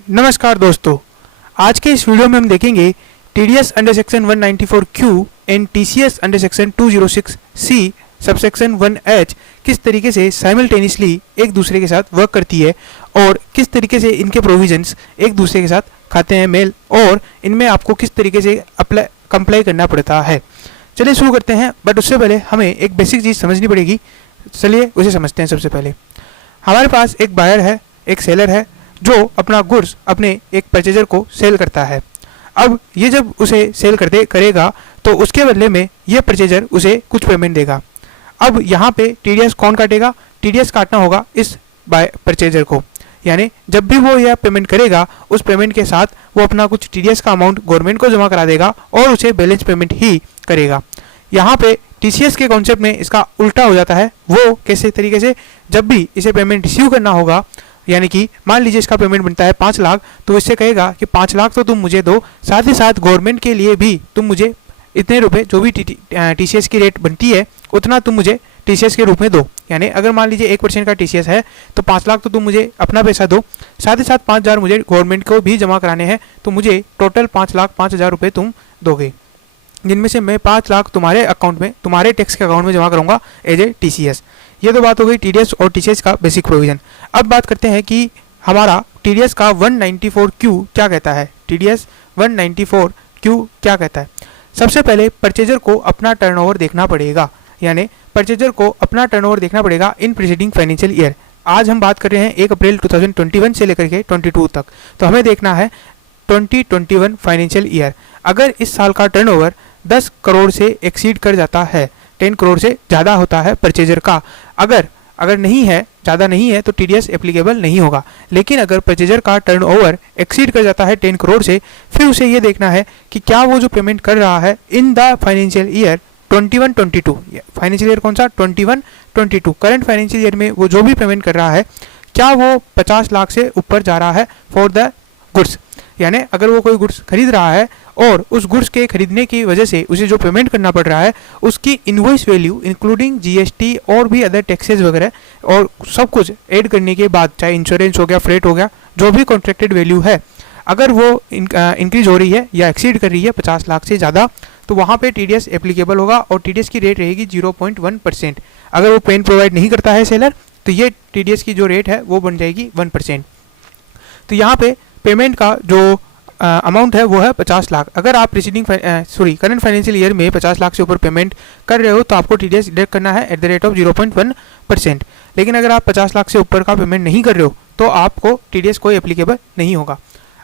नमस्कार दोस्तों, आज के इस वीडियो में हम देखेंगे TDS under section 194Q and TCS under section 206C subsection 1H किस तरीके से साइमल्टेनियसली एक दूसरे के साथ वर्क करती है और किस तरीके से इनके प्रोविजंस एक दूसरे के साथ खाते हैं मेल और इनमें आपको किस तरीके से कंप्लाई करना पड़ता है। चलिए शुरू करते हैं, बट उससे पहले हमें एक बेसिक चीज़ समझनी पड़ेगी। चलिए उसे समझते हैं। सबसे पहले हमारे पास एक बायर है, एक सेलर है जो अपना गुड्स अपने एक परचेजर को सेल करता है। अब ये जब उसे सेल करेगा तो उसके बदले में ये परचेजर उसे कुछ पेमेंट देगा। अब यहाँ पे टीडीएस कौन काटेगा? टीडीएस काटना होगा इस परचेजर को, यानी जब भी वो यह पेमेंट करेगा उस पेमेंट के साथ वो अपना कुछ टीडीएस का अमाउंट गवर्नमेंट को जमा करा देगा और उसे बैलेंस पेमेंट ही करेगा। यहाँ पे टीसीएस के कॉन्सेप्ट में इसका उल्टा हो जाता है। वो कैसे तरीके से? जब भी इसे पेमेंट रिसीव करना होगा, यानी कि मान लीजिए इसका पेमेंट बनता है 5 लाख, तो इससे कहेगा कि 5 लाख तो तुम मुझे दो, साथ ही साथ गवर्नमेंट के लिए भी तुम मुझे इतने रुपए जो भी टीसीएस की रेट बनती है उतना तुम मुझे टीसीएस के रूप में दो। यानी अगर मान लीजिए 1% का टीसीएस है तो 5 लाख तो तुम मुझे अपना पैसा दो, साथ ही साथ 5,000 मुझे गवर्नमेंट को भी जमा कराने हैं, तो मुझे टोटल 5 लाख 5,000 रुपये तुम दोगे, जिनमें से मैं 5 लाख तुम्हारे अकाउंट में, तुम्हारे टैक्स के अकाउंट में जमा करूंगा एज ए टीसीएस। ये तो बात हो गई टीडीएस और टीसीएस का बेसिक प्रोविजन। अब बात करते हैं कि हमारा टीडीएस का 194Q क्या कहता है। टीडीएस 194Q क्या कहता है? सबसे पहले परचेजर को अपना टर्नओवर देखना पड़ेगा, यानी परचेजर को अपना टर्नओवर देखना पड़ेगा इन प्रीसीडिंग फाइनेंशियल ईयर। आज हम बात कर रहे हैं 1 अप्रैल 2021 से लेकर के 22 तक, तो हमें देखना है 2021 फाइनेंशियल ईयर। अगर इस साल का टर्नओवर 10 करोड़ से एक्सीड कर जाता है, 10 करोड़ से ज़्यादा होता है परचेजर का, अगर नहीं है, ज़्यादा नहीं है, तो टीडीएस एप्लीकेबल नहीं होगा। लेकिन अगर परचेजर का टर्नओवर एक्सीड कर जाता है 10 करोड़ से, फिर उसे ये देखना है कि क्या वो जो पेमेंट कर रहा है in the financial year 21-22, financial year कौन सा? 21-22, करंट फाइनेंशियल ईयर में वो जो भी पेमेंट कर रहा है क्या वो 50 लाख से ऊपर जा रहा है फॉर द गुड्स। यानी अगर वो कोई गुड्स खरीद रहा है और उस गुड्स के खरीदने की वजह से उसे जो पेमेंट करना पड़ रहा है उसकी इनवॉइस वैल्यू इंक्लूडिंग जीएसटी और भी अदर टैक्सेस वगैरह और सब कुछ ऐड करने के बाद, चाहे इंश्योरेंस हो गया, फ्रेट हो गया, जो भी कॉन्ट्रैक्टेड वैल्यू है, अगर वो इंक्रीज हो रही है या एक्सीड कर रही है 50 लाख से ज़्यादा, तो वहाँ पे टीडीएस एप्लीकेबल होगा और टीडीएस की रेट रहेगी 0.1%। अगर वो पेन प्रोवाइड नहीं करता है सेलर, तो ये टीडीएस की जो रेट है वो बन जाएगी 1%। तो यहाँ पे पेमेंट का जो अमाउंट है वो है 50 लाख। अगर आप करंट फाइनेंशियल ईयर में 50 लाख से ऊपर पेमेंट कर रहे हो तो आपको टीडीएस डिडक्ट करना है एट द रेट ऑफ 0.1%। लेकिन अगर आप 50 लाख से ऊपर का पेमेंट नहीं कर रहे हो तो आपको टीडीएस कोई एप्लीकेबल नहीं होगा।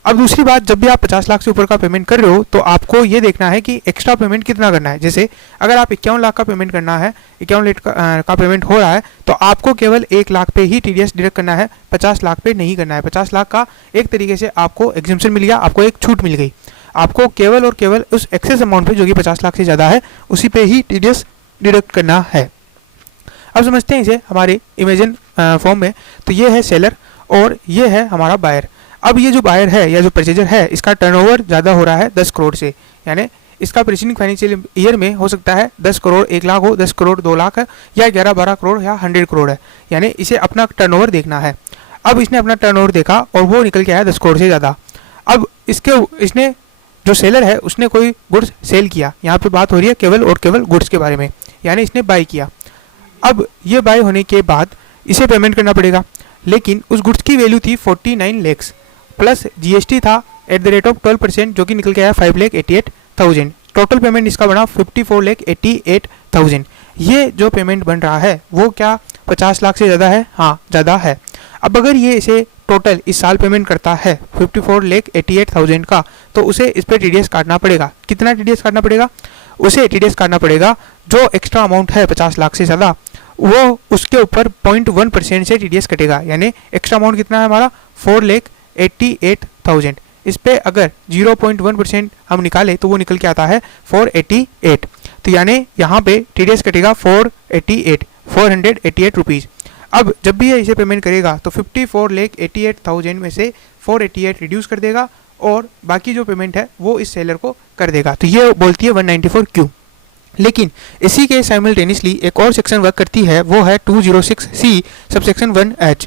अब दूसरी बात, जब भी आप 50 लाख से ऊपर का पेमेंट कर रहे हो तो आपको ये देखना है कि एक्स्ट्रा पेमेंट कितना करना है। जैसे अगर आप 51 लाख का पेमेंट करना है, 51 लाख का पेमेंट हो रहा है, तो आपको केवल 1 लाख पे ही टीडीएस डिडक्ट करना है, 50 लाख पे नहीं करना है। 50 लाख का एक तरीके से आपको एग्जम्पशन मिल गया, आपको एक छूट मिल गई। आपको केवल और केवल उस एक्सेस अमाउंट पे जो कि 50 लाख से ज़्यादा है उसी पे ही टीडीएस डिडक्ट करना है। अब समझते हैं इसे हमारे इमेजिन फॉर्म में। तो ये है सेलर और ये है हमारा बायर। अब ये जो बायर है या जो परचेजर है, इसका टर्नओवर ज़्यादा हो रहा है 10 करोड़ से, यानी इसका प्रीसीडिंग फाइनेंशियल ईयर में हो सकता है 10 करोड़ 1 लाख हो, 10 करोड़ 2 लाख है, या 11-12 करोड़ या 100 करोड़ है, यानी इसे अपना टर्नओवर देखना है। अब इसने अपना टर्नओवर देखा और वो निकल के आया 10 करोड़ से ज़्यादा। अब इसने जो सेलर है उसने कोई गुड्स सेल किया, यहाँ पर बात हो रही है केवल और केवल गुड्स के बारे में, यानी इसने बाई किया। अब ये बाई होने के बाद इसे पेमेंट करना पड़ेगा, लेकिन उस गुड्स की वैल्यू थी 49 लाख प्लस जीएसटी था एट द रेट ऑफ 12%, जो कि निकल के आया 5,88,000। टोटल पेमेंट इसका बना 54,88,000। ये जो पेमेंट बन रहा है वो क्या 50 लाख से ज़्यादा है? हाँ, ज़्यादा है। अब अगर ये इसे टोटल इस साल पेमेंट करता है 54,88,000 का, तो उसे इस पर टीडीएस काटना पड़ेगा। कितना टीडीएस काटना पड़ेगा? उसे टीडीएस काटना पड़ेगा जो एक्स्ट्रा अमाउंट है 50 लाख से ज़्यादा, वो उसके ऊपर 0.1% से टीडीएस कटेगा। यानी एक्स्ट्रा अमाउंट कितना है हमारा? 4,88,000। इस पे अगर 0.1% हम निकाले तो वो निकल के आता है 488। तो यानी यहाँ पे टीडीएस कटेगा 488 रुपीज़। अब जब भी ये इसे पेमेंट करेगा तो 54,88,000 में से 488 रिड्यूस कर देगा और बाकी जो पेमेंट है वो इस सेलर को कर देगा। तो ये बोलती है 194Q। लेकिन इसी के साइमल्टेनियसली एक और सेक्शन वर्क करती है, वो है 206C सबसेक्शन 1H।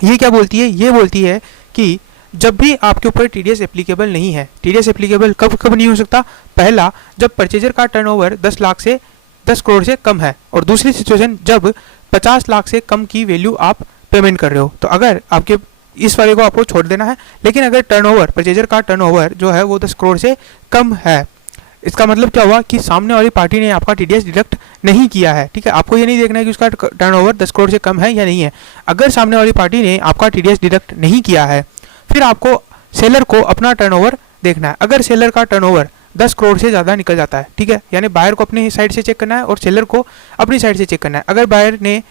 ये क्या बोलती है? ये बोलती है कि जब भी आपके ऊपर टीडीएस एप्लीकेबल नहीं है। टीडीएस एप्लीकेबल कब कब नहीं हो सकता? पहला, जब परचेजर का टर्नओवर 10 लाख से 10 करोड़ से कम है, और दूसरी सिचुएशन जब 50 लाख से कम की वैल्यू आप पेमेंट कर रहे हो। तो अगर आपके इस वाले को आपको छोड़ देना है, लेकिन अगर टर्नओवर, परचेजर का टर्नओवर जो है वो 10 करोड़ से कम है, इसका मतलब क्या हुआ कि सामने वाली पार्टी ने आपका टीडीएस डिडक्ट नहीं किया है। ठीक है, आपको ये नहीं देखना है कि उसका टर्नओवर 10 करोड़ से कम है या नहीं है। अगर सामने वाली पार्टी ने आपका टीडीएस डिडक्ट नहीं किया है, फिर आपको सेलर को अपना टर्नओवर देखना है। अगर सेलर का टर्नओवर 10 करोड़ से ज़्यादा निकल जाता है, ठीक है, यानी बायर को अपनी साइड से चेक करना है और सेलर को अपनी साइड से चेक करना है। अगर बायर ने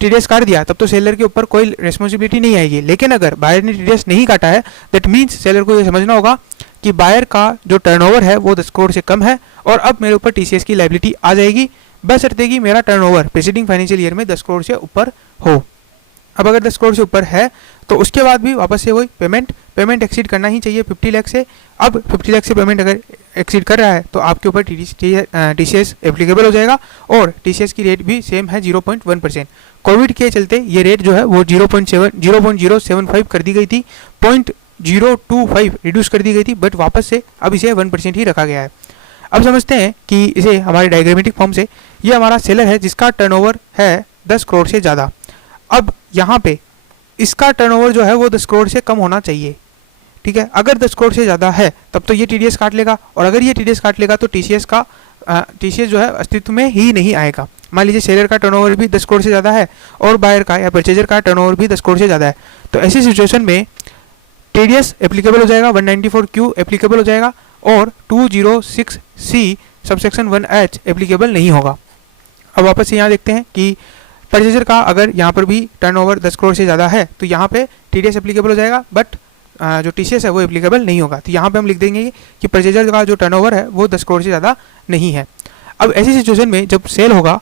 टीडीएस काट दिया तब तो सेलर के ऊपर कोई रिस्पॉन्सिबिलिटी नहीं आएगी, लेकिन अगर बायर ने टीडीएस नहीं काटा है, दैट मीन्स सेलर को ये समझना होगा कि बायर का जो टर्नओवर है वो 10 करोड़ से कम है और अब मेरे ऊपर टीसीएस की लायबिलिटी आ जाएगी, बशर्ते कि मेरा टर्नओवर प्रीसीडिंग फाइनेंशियल ईयर में 10 करोड़ से ऊपर हो। अब अगर 10 करोड़ से ऊपर है तो उसके बाद भी वापस से वही पेमेंट एक्सीड करना ही चाहिए 50 लाख से। अब 50 लाख से पेमेंट अगर एक्सीड कर रहा है तो आपके ऊपर टीसीएस एप्लीकेबल हो जाएगा, और टीसीएस की रेट भी सेम है 0.1%। कोविड के चलते ये रेट जो है वो 0.075 कर दी गई थी, 0.025 रिड्यूस कर दी गई थी, बट वापस से अब इसे 1% ही रखा गया है। अब समझते हैं कि इसे हमारे डायग्रामेटिक फॉर्म से, ये हमारा सेलर है जिसका टर्नओवर है 10 करोड़ से ज़्यादा। अब यहाँ पे इसका टर्नओवर जो है वो 10 करोड़ से कम होना चाहिए। ठीक है, अगर 10 करोड़ से ज़्यादा है तब तो ये टीडीएस काट लेगा, और अगर ये टीडीएस काट लेगा तो टीसीएस जो है अस्तित्व में ही नहीं आएगा। मान लीजिए सेलर का टर्नओवर भी 10 करोड़ से ज़्यादा है और बायर का या परचेजर का टर्नओवर भी 10 करोड़ से ज़्यादा है, तो ऐसी सिचुएशन में टीडीएस एप्लीकेबल हो जाएगा, 194Q एप्लीकेबल हो जाएगा, और 206C सबसेक्शन 1H एप्लीकेबल नहीं होगा। अब वापस से यहाँ देखते हैं कि परचेजर का अगर यहाँ पर भी टर्नओवर 10 करोड़ से ज़्यादा है तो यहाँ पे टीडीएस एप्लीकेबल हो जाएगा, बट जो टीसीएस है वो एप्लीकेबल नहीं होगा। तो यहाँ पे हम लिख देंगे कि परचेजर का जो टर्नओवर है वो 10 करोड़ से ज़्यादा नहीं है। अब ऐसी सिचुएशन में जब सेल होगा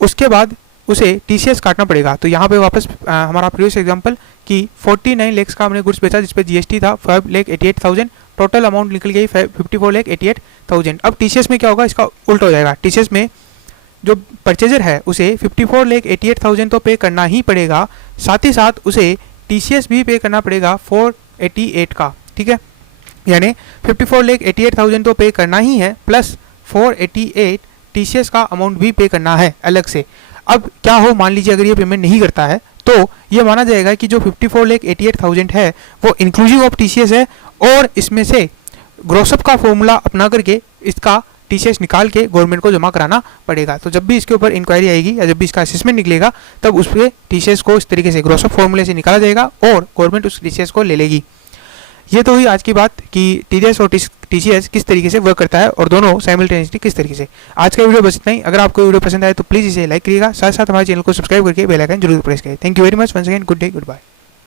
उसके बाद उसे टीसीएस काटना पड़ेगा। तो यहाँ पे वापस हमारा प्रीवियस एग्जांपल कि 49 लाख का हमने गुड्स बेचा जिस पे जीएसटी था 5,88,000, टोटल अमाउंट निकल गई 54,88,000। अब टीसीएस में क्या होगा, इसका उल्टा हो जाएगा। टीसीएस में जो परचेजर है उसे 54,88,000 तो पे करना ही पड़ेगा, साथ ही साथ उसे टीसीएस भी पे करना पड़ेगा 488 का। ठीक है, यानी 54,88,000 तो पे करना ही है, प्लस 488 टीसीएस का अमाउंट भी पे करना है अलग से। अब क्या हो, मान लीजिए अगर ये पेमेंट नहीं करता है तो ये माना जाएगा कि जो 54,88,000 है वो इंक्लूसिव ऑफ टीसीएस है, और इसमें से ग्रोसअप का फॉर्मूला अपना करके इसका टीसीएस निकाल के गवर्नमेंट को जमा कराना पड़ेगा। तो जब भी इसके ऊपर इंक्वायरी आएगी या जब भी इसका असेसमेंट निकलेगा तब उस पर टीसीएस को इस तरीके से ग्रोसअप फॉर्मूले से निकाला जाएगा और गवर्नमेंट उस टीसीएस को ले लेगी। ये तो हुई आज की बात कि टीडीएस और टीसीएस किस तरीके से वर्क करता है और दोनों साइमल्टेनियसली किस तरीके से। आज का वीडियो बस इतना ही। अगर आपको वीडियो पसंद आए तो प्लीज़ इसे लाइक करिएगा, साथ साथ हमारे चैनल को सब्सक्राइब करके बेल आइकन जरूर प्रेस करें। Thank you very much, once again good day, good bye.